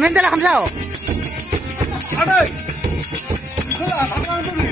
맨들라 감사오. 아들! 그거 방방돌이!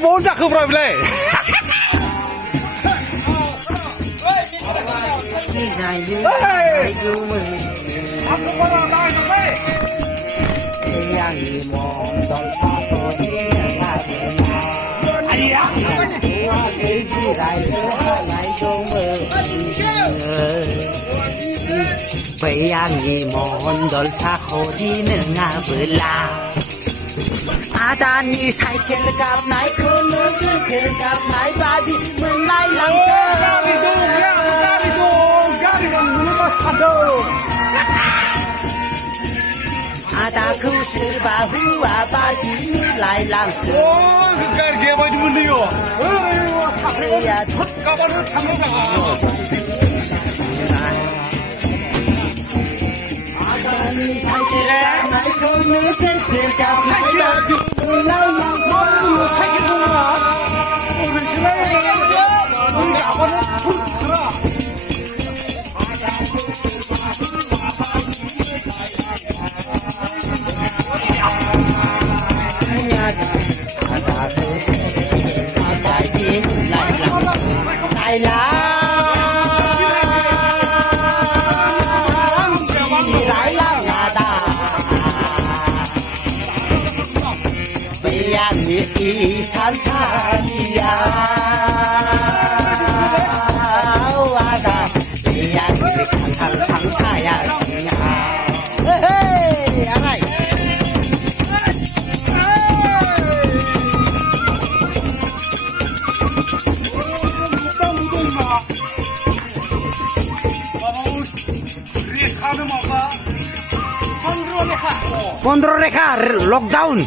뭘 자꾸 그러래? 고양이 몬돌 사고리는 아블라 아다니 사이클 값 나이 콜로드 킬값 나이 바디 문 나이 아다 구슬바 후아 바디 밀라이 랑스 그까지 개발이 문제요. 야 가발을 참는다가. 아다니 사이클 값 나이 콜로드 킬값 나이 바디 밀라이 랑스 사기구나. 우리 신랑이 우리 아빠는 불 들어. 이 산산이야 와다 이양이 산산상사야 에헤이 아이 Pondro Reja, lockdown.